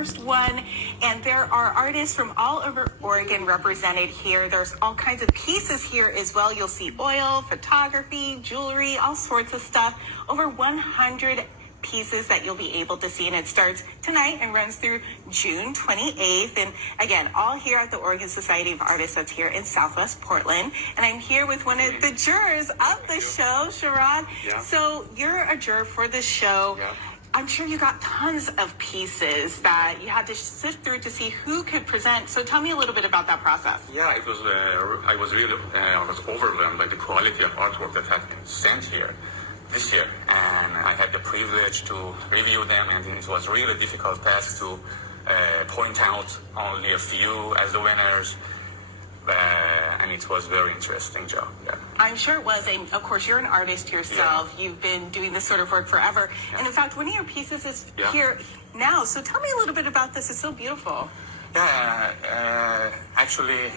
first one, and there are artists from all over Oregon represented here. There's all kinds of pieces here as well. You'll see oil, photography, jewelry, all sorts of stuff. Over 100 pieces that you'll be able to see, and it starts tonight and runs through June 28th. And again, all here at the Oregon Society of Artists that's here in Southwest Portland. And I'm here with one of the jurors of the show, Shahrad. Yeah. So you're a juror for this show. Yeah. I'm sure you got tons of pieces that you had to sift through to see who could present. So tell me a little bit about that process. Yeah, it was. I was really overwhelmed by the quality of artwork that had been sent here this year, and I had the privilege to review them, and it was really difficult task to point out only a few as the winners. And it was very interesting job. Yeah. I'm sure it was. And of course, you're an artist yourself. Yeah. You've been doing this sort of work forever. Yeah. And in fact, one of your pieces is Yeah. here now. So tell me a little bit about this. It's so beautiful. Yeah, actually,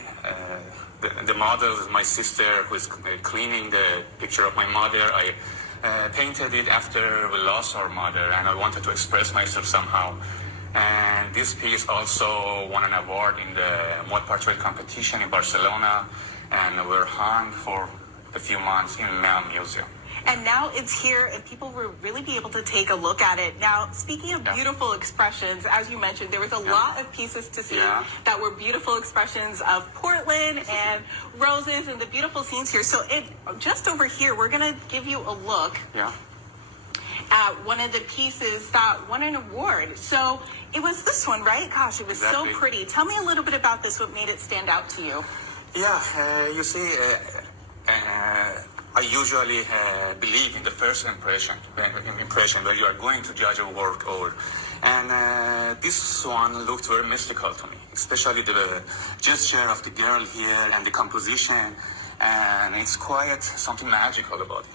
the model is my sister who is cleaning the picture of my mother. I painted it after we lost our mother, and I wanted to express myself somehow. And this piece also won an award in the mud portrait competition in Barcelona, and we're hung for a few months in Mel Museum. And now it's here, and people will really be able to take a look at it. Now, speaking of beautiful expressions, as you mentioned, there was a lot of pieces to see that were beautiful expressions of Portland and roses and the beautiful scenes here. So just over here, we're going to give you a look at one of the pieces that won an award. So it was this one, right? Gosh, it was so pretty. Tell me a little bit about this, what made it stand out to you. Yeah, you see, I usually believe in the first impression where you are going to judge a work and this one looked very mystical to me, especially the gesture of the girl here and the composition, and it's quite something magical about it.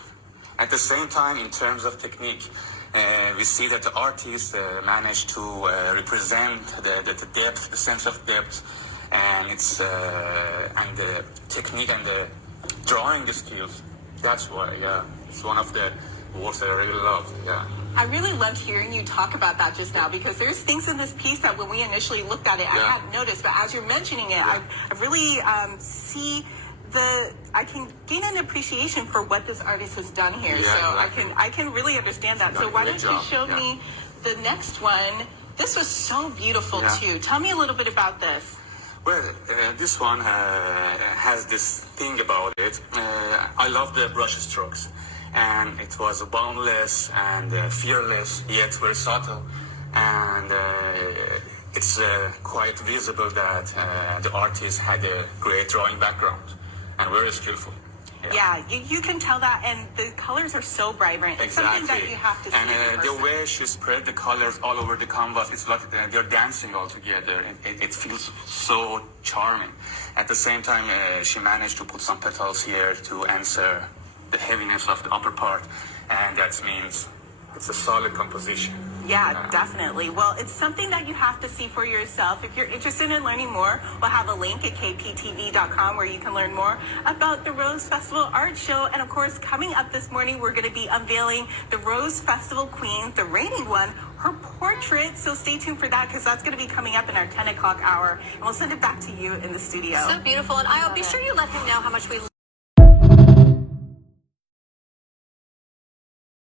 At the same time, in terms of technique, we see that the artist managed to represent the depth, the sense of depth, and it's and the technique and the drawing skills. That's why, it's one of the works that I really love. Yeah. I really loved hearing you talk about that just now, because there's things in this piece that when we initially looked at it, I hadn't noticed, but as you're mentioning it, I really see I can gain an appreciation for what this artist has done here. I can really understand that. So why don't you show me the next one? This was so beautiful too. Tell me a little bit about this. Well, this one has this thing about it. I love the brush strokes, and it was boundless and fearless, yet very subtle, and it's quite visible that the artist had a great drawing background and very skillful. Yeah, you can tell that, and the colors are so vibrant. It's something that you have to see. And the way she spread the colors all over the canvas, it's like they're dancing all together. It feels so charming. At the same time, she managed to put some petals here to answer the heaviness of the upper part, and that means it's a solid composition. Yeah, definitely. Well, it's something that you have to see for yourself. If you're interested in learning more, we'll have a link at kptv.com where you can learn more about the Rose Festival Art Show. And of course, coming up this morning, we're going to be unveiling the Rose Festival Queen, the reigning one, her portrait. So stay tuned for that, because that's going to be coming up in our 10 o'clock hour. And we'll send it back to you in the studio. So beautiful. And I'll be sure you let them know how much we